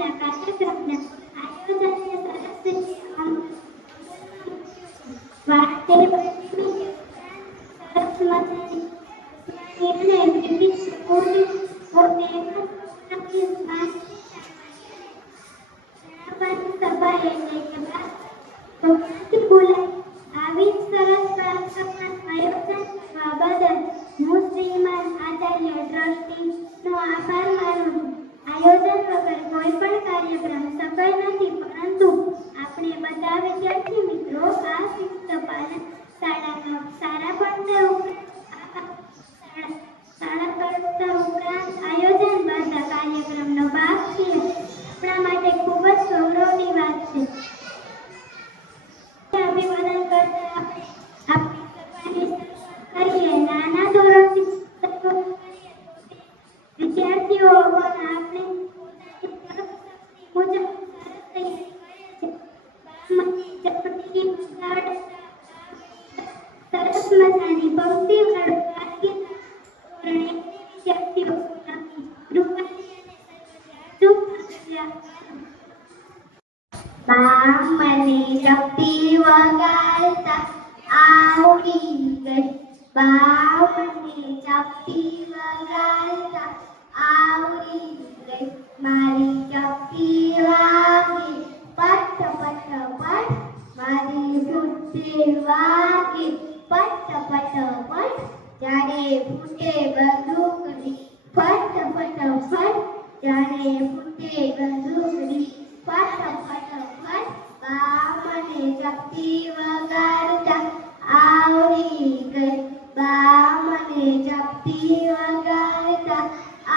આજના કાર્યક્રમના આયોજનને સરસ રીતે વાતે બની સરસ મજાની અને વિવિધ સ્કૂલ પોતે સભા એટલે કે તો ક્યાંથી બોલાય આવી સરસ કાર્યક્રમના આયોજન કરવા બદલ હું શ્રીમાન આચાર્ય ટ્રસ્ટીનો આભાર માનું છું. આયોજન વગર કોઈ પણ કાર્યક્રમ સફળ નથી, પરંતુ આપણે બધા વિદ્યાર્થી મિત્રો આ શિસ્તપાલન શાળાના સારા ભણતર ઉપરાંત આયોજન બધા કાર્યક્રમનો ભાગ છીએ. આપણા માટે ખૂબ જ ગૌરવની વાત છે. અભિવાદન કરતા આપણે કરીએ નાના ધોરણથી વિદ્યાર્થીઓ પણ આપણે મુજબ સરસ મજાની પંક્તિ વિદ્યાર્થીઓ બા મને ચપટી વગાડતા આવડી ગઈ. બા મને ચપટી વગાડતા આવડી ગઈ. મારી ચપટી વાગી પટ પટ પટ. મારી ફૂટે વાગી પટ પટ પટ. જાણે ફૂટે બંદૂકની ફટ ફટ ફટ. જાણે ફૂટે બંદૂકની ફટ ફટ ફટ. બા મને ચપટી વગાડતા આવડી ગઈ. બા મને ચપટી વગાડતા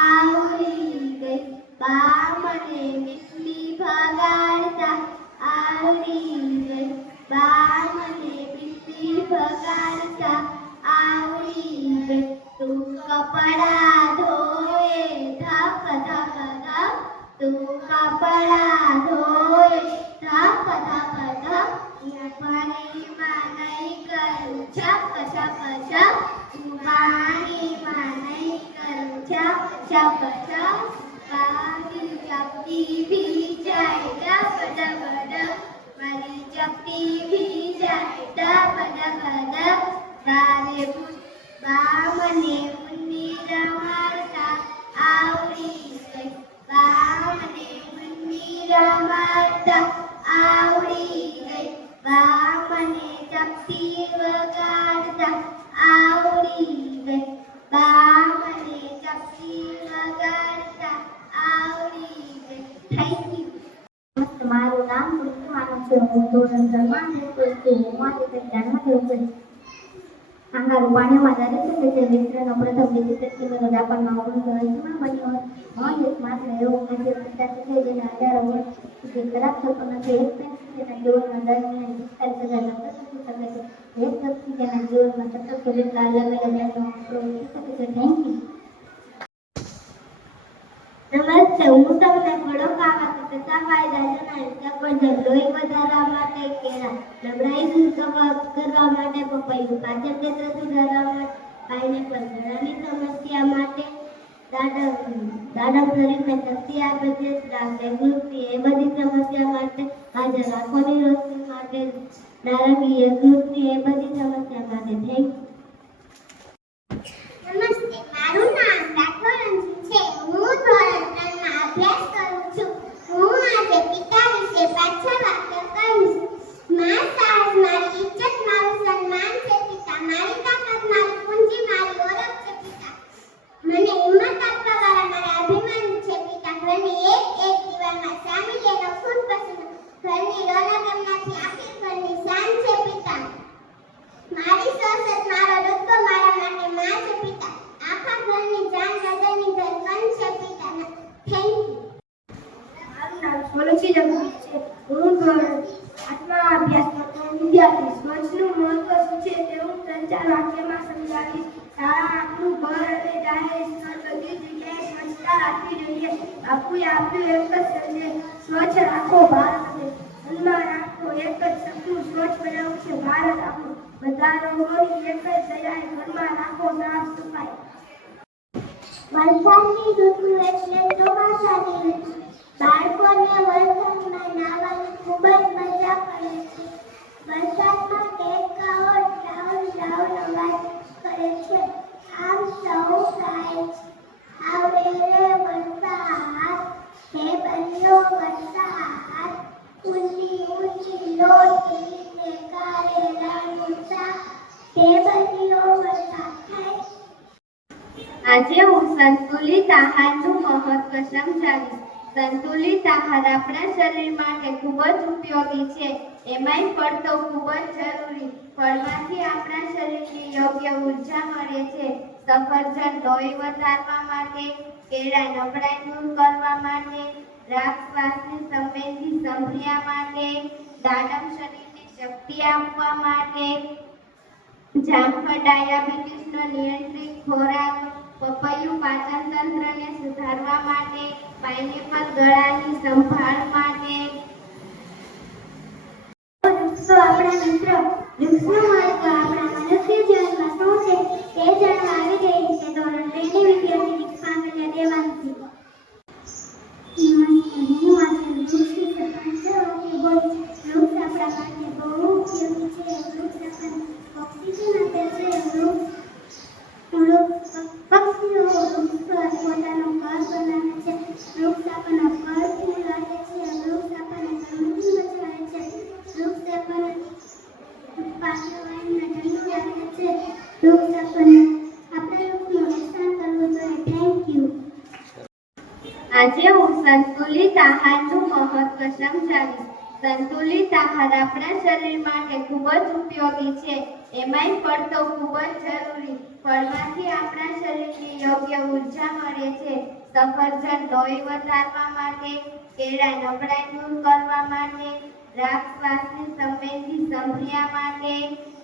આવડી ગઈ. બા મને મીઠલી વગાડતા આવડી ગઈ. બા મને મીઠલી વગાડતા આવડી ગઈ. તું કપડા ધોએ ધક ધક ધક. તું કપડા ધોએ ધક ધક ધક. હું પાણીમાં નહીં કરું છપ છપ છપ. હું પાણીમાં નહીં કરું છપ છપ છપ. મારી ચપટી ભીજાય ડબ ડબ ડબ. મારી ચપટી ભીજાય ડબ ડબ ડબ. બા મને મુન્ની રમાડતા આવડી ગઈ. બા મને મુન્ની રમાડતા આવડી ગઈ. બા મને ચપટી વગાડતા આવડી ગઈ. બા મને ચપટી વગાડતા આવડી ગઈ. Thank you. મારું નામ કૃષ્ણ છે. હું ધોરણ 3 છું. હું આજે વિજ્ઞાનમાં જોઉં છું. આંગા રૂપાણીમાં દરેક છે વિશ્વનો પ્રથમ ડિજિટલ જાપાનમાં 1980માં બન્યો હતો. માત્ર એવો કાર્ય કરતા છે જેના હજારો વર્ષ સુધી ખરાબ થતો નથી. એક વ્યક્તિ તેના જીવનમાં દરમિયાન 45,000 નફરત થઈ શકે છે. એક વ્યક્તિ તેના જીવનમાં 17 જેટલા અલગ અલગ રંગનો થઈ શકે છે. Thank you. નમસ્તે, હું તમને ફળો ખાવા તથા ફાયદા જણાવીશ. સફરજન લોહી વધારવા માટે, કેળા નબળાઈ દૂર કરવા માટે, પપૈયું પાચન તંત્ર સુધારવા માટે, પાઇનેપલ ગળાની સમસ્યા માટે, દાડમ શરીરને શક્તિ આપે છે, દ્રાક્ષ ગ્લુટી એ બધી સમસ્યા માટે, ગાજર આંખોની રોશની માટે, નારંગી ગ્લુટી એ બધી સમસ્યા માટે. Thank you. નમસ્તે, મારું નામ રાઠોડ છે. હું ધોરણ 3માં અભ્યાસ કરું છું. હું આજે પિતા વિશે પાછળ વાક્ય કહીશ. મારા સાહસ મારી ઇજ્જત મારું સન્માન છે પિતા. મારી તાકાત મારી પૂંજી મારી ઓળખ છે પિતા. મને હિંમત આપવાવાળા મારા અભિમાન છે પિતા. ઘરની એક એક દીવાલમાં સામી એનો ખૂન પસીનો. ઘરની રોનક એમનાથી આખી ઘરની શાન છે પિતા. મારી સહસત મારો દુઃખ મારા માટે માં છે પિતા. આખા ઘરની જાન હૃદયની ધડકન છે પિતા. Thank you. મારું નામ સોલંકી જગદીશ છે. હું ધોરણ 8માં અભ્યાસ કરતો વિદ્યાર્થી. સ્વચ્છનું મહત્વ શું છે તે હું 3-4 વાક્યમાં સમજાવીશ. શાળા આપણું ઘર અને જાહેર સ્થળ બધી જગ્યાએ સ્વચ્છતા રાખવી જોઈએ. બાપુએ આપ્યું એક જ સંદેશ, સ્વચ્છ રાખો ભારતને. મનમાં રાખો એક જ સપનું, સ્વચ્છ બનાવવું છે ભારત આપણું. બધાનો મોરી એક જ દયાએ ઘરમાં રાખો સાફ સફાઈ. વરસાદની ઋતુ એટલે ચોમાસાની ઋતુ. બાળકોને આહારનું મહત્વ સમજાવીશ. સંતુલિત આહાર આપણા શરીર માટે ખૂબ જ ઉપયોગી છે. એમાંય ફળ તો ખૂબ જ જરૂરી. ફળમાંથી આપણા શરીરને યોગ્ય ઉર્જા મળે છે. સફરજન લોહી વધારવા માટે, કેળા નબળાઈ દૂર કરવા માટે, દ્રાક્ષ શ્વાસને સંબંધી સમસ્યા માટે, દાડમ શરીરને શક્તિ આપવા માટે, જામફળ ડાયાબિટીસનો નિયંત્રિત ખોરાક, પપૈયું પાચન તંત્રને સુધારવા માટે, પાઇનેપલ ગળાની સંભાળ માટે. વૃક્ષો આપણા મિત્ર. વૃક્ષનું મહત્વ આપણા મનુષ્ય જીવનમાં શું છે તે જાણવા આવી રહી છે ધોરણ 2 ની વિદ્યાર્થીની કામયા દેવાંશી. હું આજે વૃક્ષ વિશે પાંચ બોલીશ. વૃક્ષ આપણા માટે બહુ ઉપયોગી છે. વૃક્ષ આપણને ઓક્સિજન આપે છે. પક્ષીઓ વૃક્ષ પર પોતાનું ઘર બનાવે છે. વૃક્ષ આપણને ફળ ફૂલ આપે છે. વૃક્ષ આપણને ગરમીથી બચાવે છે. વૃક્ષ આપણને પાર્યાવરણને ઠંડુ રાખે છે. વૃક્ષ આપણને આપણે વૃક્ષનું રક્ષણ કરવું જોઈએ. Thank you. આજે હું સંતુલિત આહારનું મહત્વ સમજાવીશ. સંતુલિત આહાર આપણા શરીર માટે ખૂબ જ ઉપયોગી છે. એમાંય ફળ તો ખૂબ જ જરૂરી. ફળમાંથી આપણા શરીરને યોગ્ય ઉર્જા મળે છે. સફરજન લોહી વધારવા માટે, કેળા નબળાઈ દૂર કરવા માટે, દ્રાક્ષ શ્વાસને સંબંધી સમસ્યા માટે,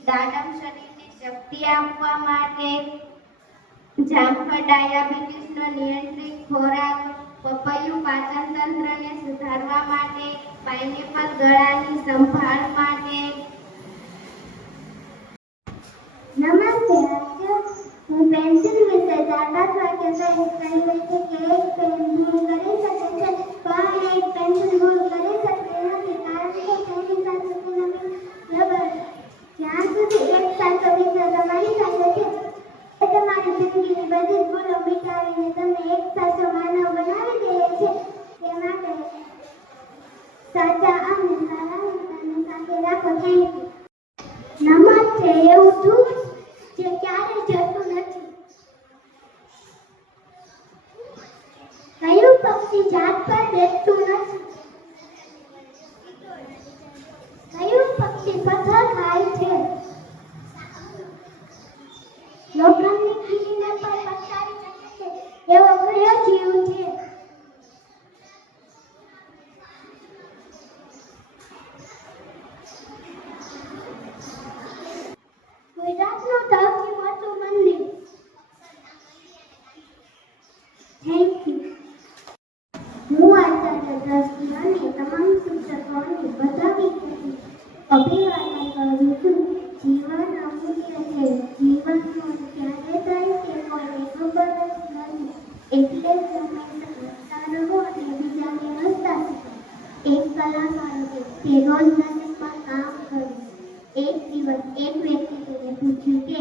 દાડમ શરીરને શક્તિ આપવા માટે, જામફળ ડાયાબિટીસનો નિયંત્રિત ખોરાક, પપૈયું પાચન તંત્રને સુધારવા માટે, પાઇનેપલ ગળાની સંભાળ માટે. નમસ્તે. હું પેન્સિલ વિશે 4-5 વાક્ય કહીશ. કહી રહી છે કે એક પેન ભૂલ કરી શકે છે પણ એક પેન્સિલ ભૂલ કરી શકતી નથી, કારણ કે તેની સાથે તેનો રબર જ્યાં સુધી એક સાથે મિત્ર તમારી સાથે છે એ તમારી જિંદગીની બધી જ ભૂલો મિટાવીને તમને એક સાચો માનવ બનાવી દે છે. તે માટે સાચા અને સારા મિત્રને સાથે રાખો. Thank you. નમસ્તે. એવું દૂધ જે ક્યારે જતું નથી. કયું પક્ષી ઝાડ પર બેસતું નથી? કયું પક્ષી પથ્થર ખાય છે? લોખંડની ખીલીને પર પથારી શકે છે એવો કયો જીવ છે? ગુજરાતનું સૌથી મોટું મંદિર. Thank you. હું આચાર્ય દ્રષ્ટિ અને તમામ શિક્ષકોને બધા વિદ્યાર્થી અભિવાદન કરું છું. જીવન અમૂલ્ય છે. જીવનનો ક્યારે થાય તે કોઈને ખબર જ નથી. એટલે સમયસર હસતા રહો અને બીજાને હસતા શીખો. એક કલાકાર છે તે રોજ નજીકમાં કામ કરે. એક દિવસ એક વ્યક્તિ તેને પૂછ્યું કે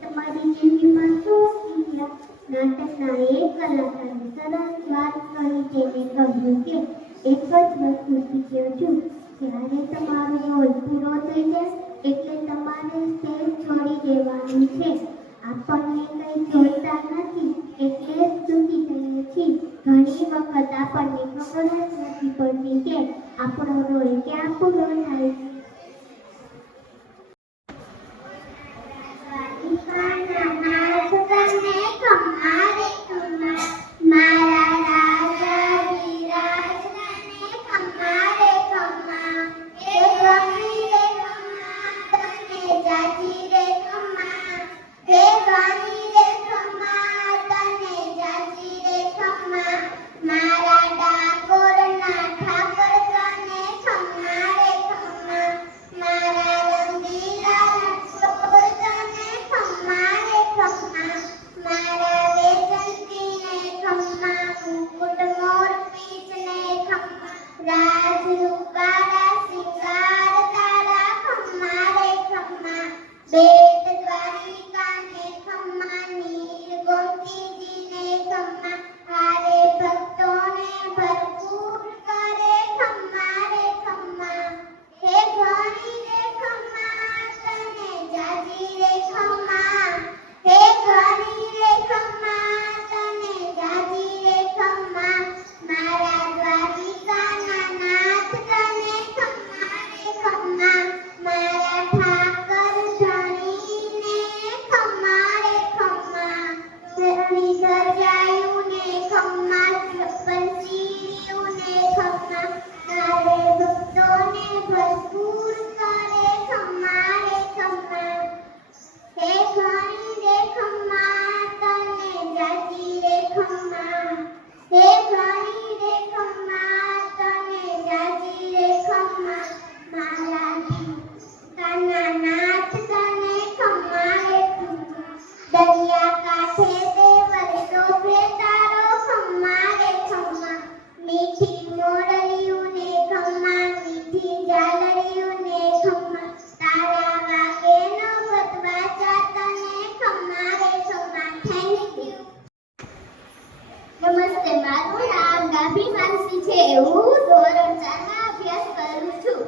તમારી જિંદગીમાં શું શીખ્યા? નાટકના એક કલાકારે સરસ વાત કરી. તેને કહ્યું કે એક જ વસ્તુ શીખ્યો છું. જ્યારે તમારો રોલ પૂરો થઈ જાય એટલે તમારે સ્ટેજ છોડી દેવાનું છે. આપણને કંઈ જોઈતા નથી એટલે જ દુઃખી થઈએ છીએ. ઘણી વખત આપણને ખબર જ નથી પડતી કે આપણો રોલ ક્યાં પૂરો થાય છે. હું ધોરણ 4 માં અભ્યાસ કરું છું.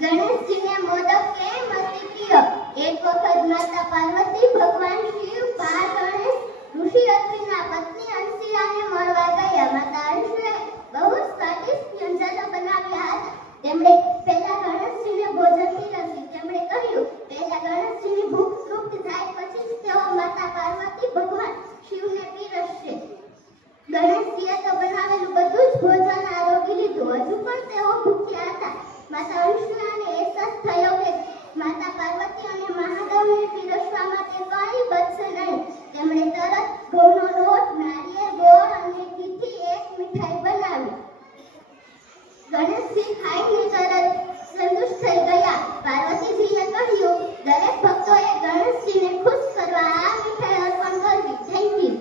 ગણેશજીને મોદક કેમ અતિ પ્રિય? એક વખત માતા પાર્વતી ભગવાન શિવ બા ગણેશ ઋષિ અત્રિના પત્ની અંશિલાને મળવા ગયા. માતા અંશિલાએ બહુ સ્વાદિષ્ટ વ્યંજનો બનાવ્યા હતા. તેમણે પહેલા ગણેશજીને ભોજન પીરસ્યું. તેમણે કહ્યું, પહેલા ગણેશજીની ભૂખ તૃપ્ત થાય પછી જ તેઓ માતા પાર્વતી ભગવાન શિવને પીરસશે. ગણેશજીએ તો બનાવેલું બધું જ ભોજન આરોગી લીધું. હજુ પણ તેઓ ભૂખ્યા હતા. માતા અંશિલાને અહેસાસ થયો કે માતા પાર્વતી અને મહાદેવને પીરસવા માટે કંઈ બચશે નહીં. તેમણે તરત ઘઉંનો લોટ, નારિયેળ, ગોળ અને ઘીથી એક મીઠાઈ બનાવી. ગણેશજી ખાઈને તરત સંતુષ્ટ થઈ ગયા. પાર્વતીજીએ કહ્યું, દરેક ભક્તોએ ગણેશજીને ખુશ કરવા આ મીઠાઈ અર્પણ કરવી. Thank you.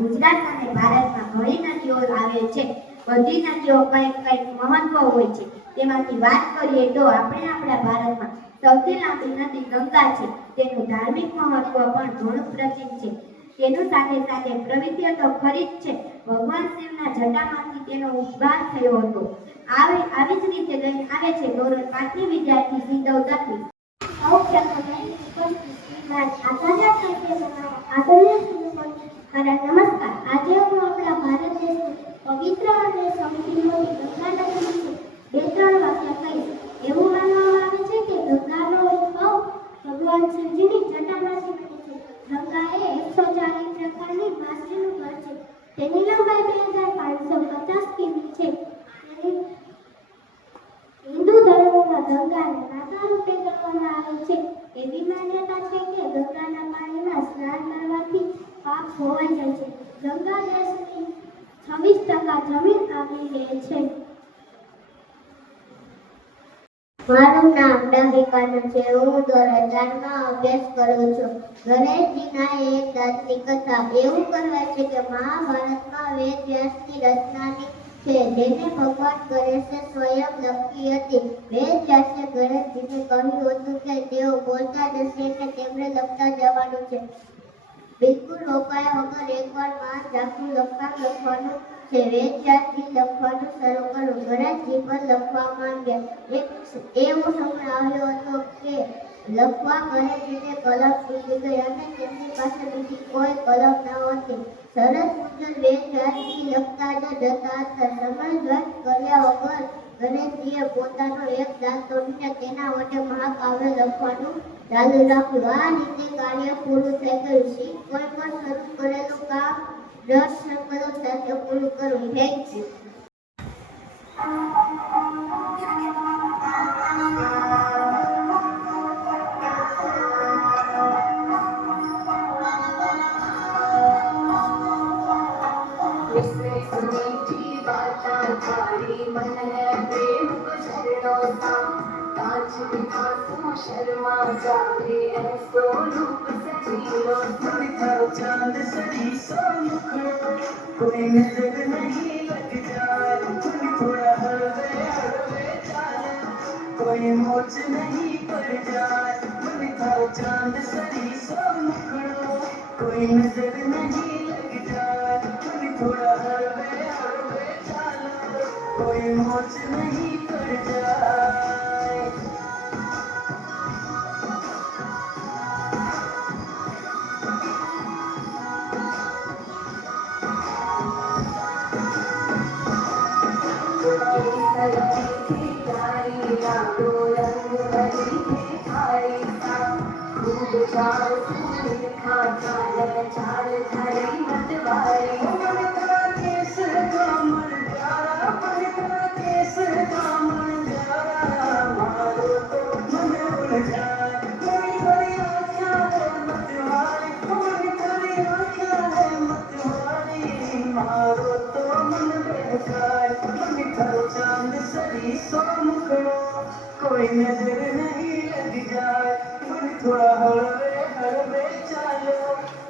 ગુજરાત અને ભારતમાં ઘણી નદીઓ આવે છે. બધી નદીઓ કંઈક મહત્વ હોય છે. તેમાંથી વાત કરીએ તો આપણે આપણા ભારતમાં સૌથી લાંબી નદી ગંગા છે. તેનું ધાર્મિક મહત્વ પણ ઘણું પ્રચલિત છે. તેનું સાથે સાથે પ્રવિત્ય તો ખરી જ છે. ભગવાન શિવના જટામાંથી તેનો ઉદ્ભાર થયો હતો. આવી જ રીતે લઈને આવે છે ધોરણ 5ની વિદ્યાર્થી સિંધવ દત્તી. નમસ્કાર. આજે હું આપણા ભારત દેશની પવિત્ર અને સૌથી મોટી ગંગા નદી વિશે 2-3 વાક્ય કહીશ. એવું માનવામાં આવે છે કે ગંગાનો ઉદ્ભવ ભગવાન શિવજીની જટામાંથી બની છે. ગંગા એ 140 પ્રકારની માછલીનું ઘર છે. તેની લંબાઈ 2550 કિમી છે. હિન્દુ ધર્મમાં ગંગાને માતા રૂપે ગણવામાં આવે છે. એવી માન્યતા છે કે ગંગાના પાણીમાં સ્નાન કરવાથી પાપ ધોવાઈ જાય છે. ગંગા દેશની 26% જમીન આવરી લે છે. મારું નામ ડંગીકાનું છે. હું ધોરણ 4માં અભ્યાસ કરું છું. ગણેશજીના એક દાંતની કથા. એવું કહેવાય છે કે મહાભારતમાં વેદ વ્યાસની રચનાની છે, જેને ભગવાન ગણેશે સ્વયં લખી હતી. વેદ વ્યાસે ગણેશજીને કહ્યું હતું કે તેઓ બોલતા જશે કે તેમણે લખતા જવાનું છે. બિલકુલ રોકાયા વગર એકવાર માં ઝાખું લખવાનું છે. વેદ વ્યાસજી લખવાનું શરૂ કર્યું. ગણેશજી પણ લખવા માંડ્યા. એવો સમય આવ્યો હતો કે લખવા ગણેશજીને કલમ છૂટી ગઈ અને તેમની પાસે બીજી કોઈ કલમ ન હતી. શરત મુજબ વેદ વ્યાસજી લખતા જ જતા હતા. સમય વ્યર્થ કર્યા વગર ગણેશજીએ પોતાનો એક દાંત તોડીને તેના વડે મહાકાવ્ય લખવાનું ચાલુ રાખ્યું. આ રીતે કાર્ય પૂરું થઈ ગયું. શીખ કોઈ પણ શરૂ કરેલું કામ દ્રઢ સંકલ્પ સાથે પૂરું કરવું. Thank you. शर्मा जावे ऐसो रूप सजीलो चांद सड़ी सो मुखड़ो कोई नजर नहीं लग जाए थोड़ा हलवे हलवे चाले कोई मोच नहीं पड़ जाए चांद सड़ी सो मुखड़ो कोई नजर नहीं लग जाए थोड़ा हलवे हलवे चाले कोई मोच नहीं पड़ जाए. कोई नजर नहीं लग जाए थोड़ा हलवे हलवे चालो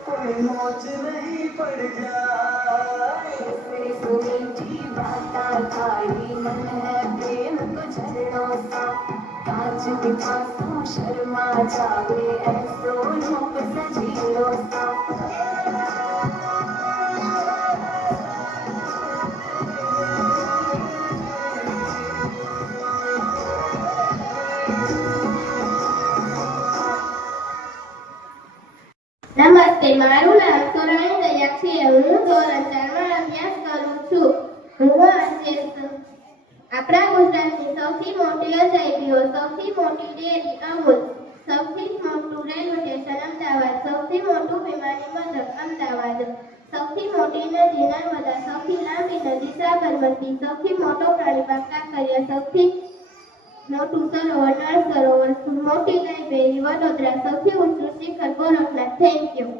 कोई मोच नहीं पड़ जाए. मीठी बाता थारी मन है प्रेम को झरणों सा कांच दिखासू शर्मा जावे ऐसो रूप सजीलो सा. નમસ્તે. મારું નામ સુરાણી દયા છે. હું ધોરણ 4માં અભ્યાસ કરું છું. હું આજે આપણા ગુજરાતની સૌથી મોટી અજાયબીઓ, સૌથી મોટી ડેરી અમૂલ, સૌથી મોટું રેલવે સ્ટેશન અમદાવાદ, સૌથી મોટું વિમાની મથક અમદાવાદ, સૌથી મોટી નદી નર્મદા, સૌથી લાંબી નદી સાબરમતી, સૌથી મોટો પ્રાણી પાર્ક કાંકરિયા, સૌથી મોટું સરોવર નળ સરોવર, મોટી લાઇબ્રેરી વડોદરા, સૌથી ઊંચું શિખર ગોરખનાથ. Thank you.